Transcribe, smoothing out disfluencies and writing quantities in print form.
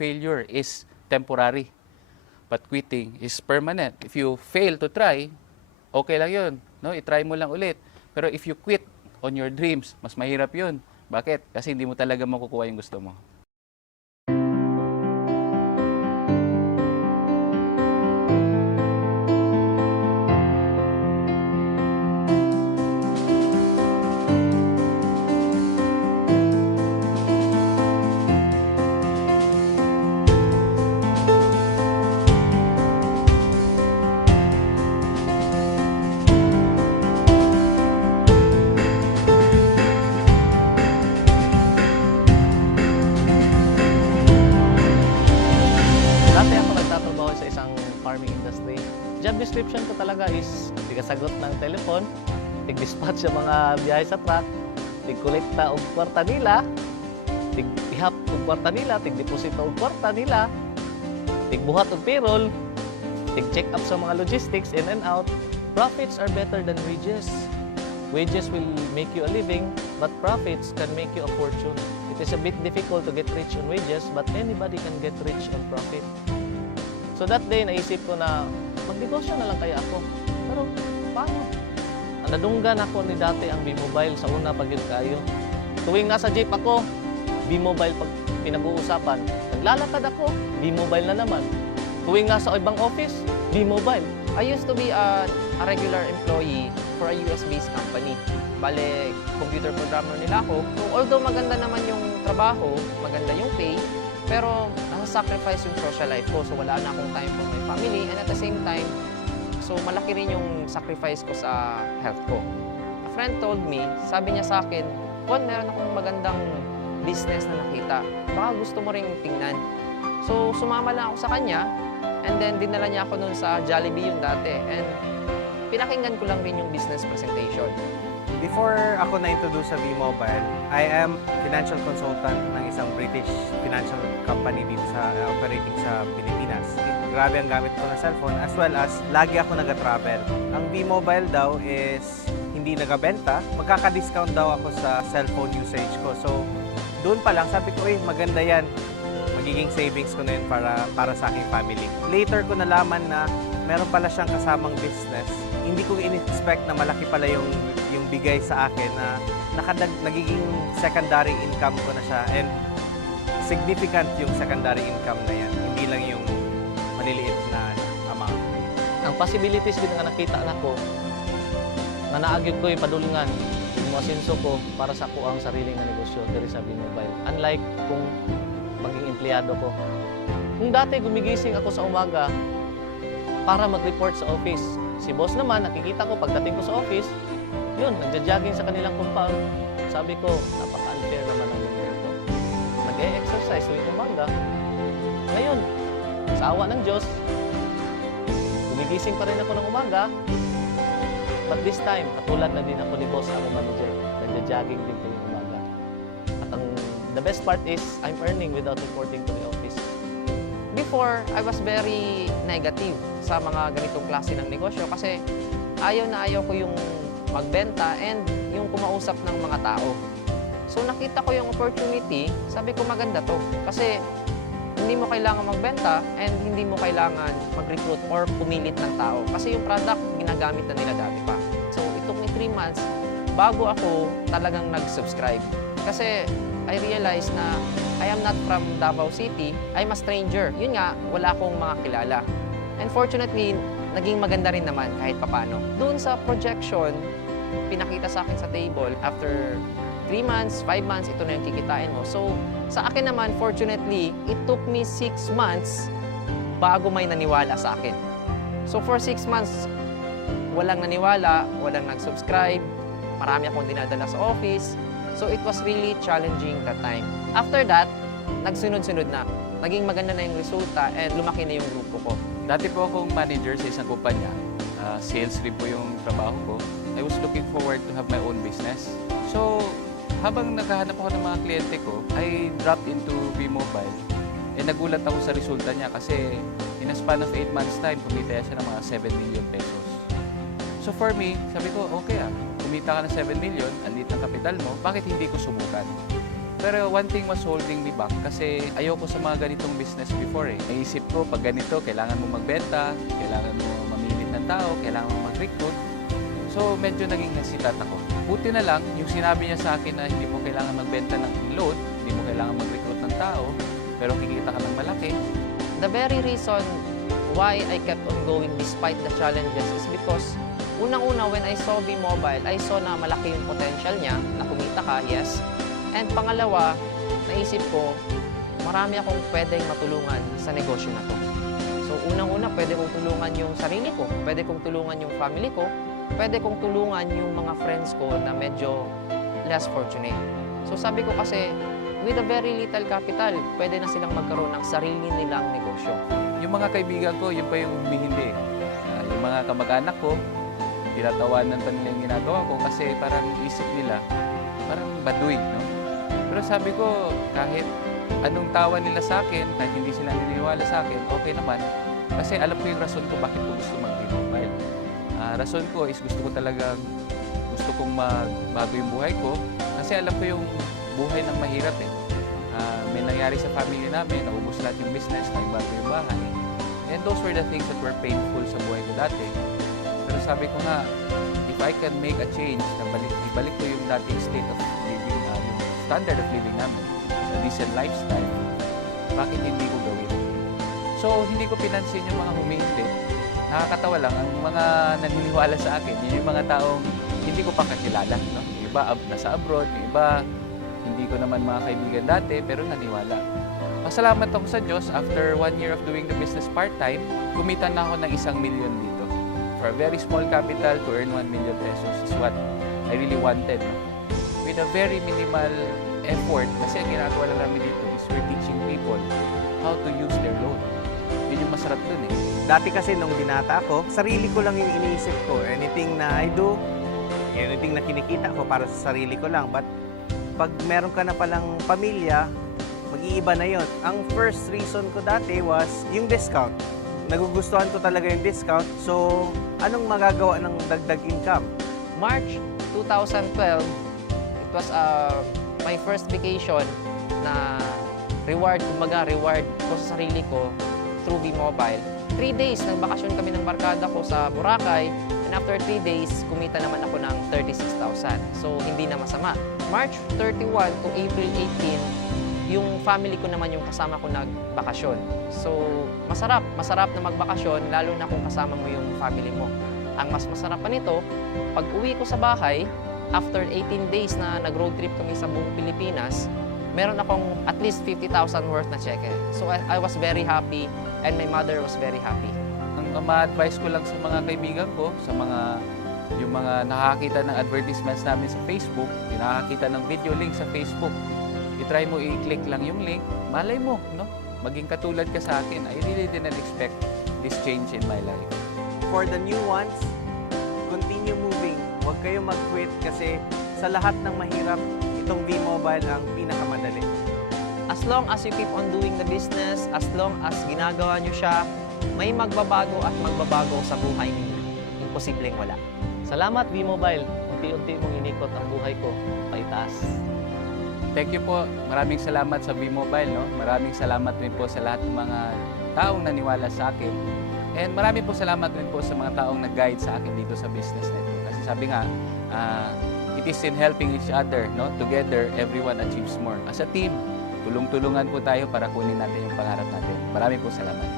failure is temporary. But quitting is permanent. If you fail to try, okay lang yun. No? I-try mo lang ulit. Pero if you quit on your dreams, mas mahirap yun. Bakit? Kasi hindi mo talaga makukuha yung gusto mo. Dati ako nagtatrabaho sa isang farming industry. Job description ko talaga is tigasagot ng telepon, tig-dispatch sa mga biyahe sa truck, tig-kolekta og kwarta nila, tig-ihap og kwarta nila, tig-deposito og kwarta nila, tig-buhat og payroll, tig-check up sa mga logistics in and out. Profits are better than wages. Wages will make you a living, but profits can make you a fortune. It is a bit difficult to get rich on wages, but anybody can get rich on profit. So that day, naisip ko na magnegosyo na lang kaya ako. Pero paano? Nadunggan ako ni dati ang B-Mobile sa una pag yun kayo. Tuwing nasa jeep ako, B-Mobile pag pinag-uusapan. Naglalakad ako, B-Mobile na naman. Tuwing nasa ibang office, B-Mobile. I used to be a regular employee for a US-based company. Bale, computer programmer nila ako. So, although maganda naman yung trabaho, maganda yung pay, pero nasa-sacrifice yung social life ko. So, wala na akong time for my family. And at the same time, so malaki rin yung sacrifice ko sa health ko. A friend told me, sabi niya sa akin, Juan, meron akong magandang business na nakita. Baka gusto mo ring tingnan. So, sumama lang ako sa kanya. And then, dinala niya ako nun sa Jollibee yung dati. And pinakinggan ko lang rin yung business presentation. Before ako na-introduce sa V-Mobile, I am financial consultant ng isang British financial company dito sa operating sa Pilipinas. Grabe ang gamit ko ng cellphone as well as lagi ako nag-travel. Ang V-Mobile daw is hindi nagabenta, magkaka-discount daw ako sa cellphone usage ko. So, doon pa lang sabi ko, maganda yan. Magiging savings ko na yun para sa aking family. Later ko nalaman na meron pala siyang kasamang business. Hindi ko in-expect na malaki pala yung bigay sa akin na nagiging secondary income ko na siya. And significant yung secondary income na yan. Hindi lang yung maliliit na amount. Ang possibilities din nga nakita nako na naagyod ko yung padulungan, yung asenso ko para sa ko ang sariling nga negosyo diri sa B-Mobile. Unlike kung maging empleyado ko. Kung dati gumigising ako sa umaga para mag-report sa office. Si boss naman, nakikita ko pagdating ko sa office, yun, nagja-jogging sa kanilang compound. Sabi ko, napaka-unfair naman ang movement ko. Nag-e-exercise tuwing umaga. Ngayon, sa awa ng Diyos, gumigising pa rin ako ng umaga. But this time, katulad na din ako ni boss, ako manager. Nagja-jogging din tuwing umaga. At the best part is, I'm earning without reporting to the office. Before, I was very negative sa mga ganitong klase ng negosyo kasi ayaw na ayaw ko yung magbenta and yung kumausap ng mga tao. So nakita ko yung opportunity, sabi ko maganda to kasi hindi mo kailangan magbenta and hindi mo kailangan mag-recruit or pumilit ng tao kasi yung product ginagamit na nila dati pa. So it took me 3 months bago ako talagang nag-subscribe kasi I realized na I am not from Davao City, I'm a stranger. Yun nga, wala akong mga kilala. And fortunately, naging maganda rin naman kahit papano. Doon sa projection, pinakita sa akin sa table, after 3 months, 5 months, ito na yung kikitain mo. So, sa akin naman, fortunately, it took me 6 months bago may naniwala sa akin. So, for 6 months, walang naniwala, walang nag-subscribe, marami akong dinadala sa office. So, it was really challenging that time. After that, nagsunod-sunod na. Naging maganda na yung resulta and lumaki na yung grupo ko. Dati po akong manager sa isang kumpanya. Sales rin po yung trabaho ko. I was looking forward to have my own business. So, habang naghahanap ako ng mga kliyente ko, I dropped into V-Mobile. Nagulat ako sa resulta niya kasi in a span of 8 months time, kumita siya ng mga 7 million pesos. So for me, sabi ko, okay kumita ka ng 7 million, ang liit ng kapital mo, bakit hindi ko subukan? Pero one thing was holding me back kasi ayoko sa mga ganitong business before eh. Naisip ko, pag ganito, kailangan mo magbenta, kailangan mo mamili ng tao, kailangan mo mag-recruit. So, medyo naging hesitant ako. Buti na lang, yung sinabi niya sa akin na hindi mo kailangan magbenta ng load, hindi mo kailangan mag-recruit ng tao, pero kikita ka ng malaki. The very reason why I kept on going despite the challenges is because unang-una, when I saw V-Mobile, I saw na malaki yung potential niya, na kumita ka, yes. And pangalawa, naisip ko, marami akong pwedeng matulungan sa negosyo na to. So unang-una, pwede kong tulungan yung sarili ko, pwede kong tulungan yung family ko, pwede kong tulungan yung mga friends ko na medyo less fortunate. So sabi ko kasi, with a very little capital, pwede na silang magkaroon ng sarili nilang negosyo. Yung mga kaibigan ko, yun pa yung humihindi. Yung mga kamag-anak ko, tinatawanan pa nila yung ginagawa ko kasi parang isip nila, parang baduy, no? Pero sabi ko, kahit anong tawa nila sa akin, kahit hindi sila naniniwala sa akin, okay naman. Kasi alam ko yung rason ko bakit ko gusto mag-V-Mobile. Rason ko is gusto kong magbago yung buhay ko kasi alam ko yung buhay ng mahirap eh. May nangyari sa family namin, naubos lahat yung business, nagbago yung bahay. And those were the things that were painful sa buhay ko dati. Pero sabi ko nga, if I can make a change, ibalik ko yung dating state of living, yung standard of living namin, a decent lifestyle, bakit hindi ko gawin? So, hindi ko pinansin yung mga humihindi. Nakakatawa lang, ang mga naniniwala sa akin, yun yung mga taong hindi ko pa kakilala. No? Yung iba nasa abroad, yung iba hindi ko naman mga kaibigan dati, pero naniwala. Pasalamat ako sa Diyos, after 1 year of doing the business part-time, kumita na ako ng 1 million dito. For a very small capital, to earn 1 million pesos is what I really wanted. No? With a very minimal effort, kasi ang ginagawa lang namin dito is we're teaching people how to use their loan. Yun yung masarap dun eh. Dati kasi nung binata ako, sarili ko lang yung iniisip ko. Anything na I do, anything na kinikita ko para sa sarili ko lang. But pag meron ka na palang pamilya, mag-iiba na yon. Ang first reason ko dati was yung discount. Nagugustuhan ko talaga yung discount. So, anong magagawa ng dagdag income? March 2012, it was my first vacation na reward ko sa sarili ko through V-Mobile. 3 days, nagbakasyon kami ng barkada ko sa Boracay, and after 3 days, kumita naman ako ng 36,000. So, hindi na masama. March 31 to April 18, yung family ko naman yung kasama ko nagbakasyon. So, masarap na magbakasyon, lalo na kung kasama mo yung family mo. Ang mas masarap pa nito, pag uwi ko sa bahay, after 18 days na nag-road trip kami sa buong Pilipinas, meron akong at least 50,000 worth na cheque. So I was very happy and my mother was very happy. Ang ma-advise ko lang sa mga kaibigan ko, sa yung mga nakakita ng advertisements namin sa Facebook, yung nakakita ng video link sa Facebook, i-try mo i-click lang yung link, malay mo, no? Maging katulad ka sa akin. I really didn't expect this change in my life. For the new ones, continue moving. Huwag kayo mag-quit kasi sa lahat ng mahirap, itong V-Mobile ang pinakamadali. As long as you keep on doing the business, as long as ginagawa nyo siya, may magbabago at magbabago sa buhay ninyo. Imposibleng wala. Salamat V-Mobile, unti-unti mong inikot ang buhay ko paitaas. Thank you po. Maraming salamat sa V-Mobile. No? Maraming salamat rin po sa lahat ng mga taong naniwala sa akin. And maraming po salamat rin po sa mga taong nag-guide sa akin dito sa business na ito. Kasi sabi nga, it is in helping each other. No? Together, everyone achieves more. As a team, tulong-tulungan po tayo para kunin natin yung pangarap natin. Maraming po salamat.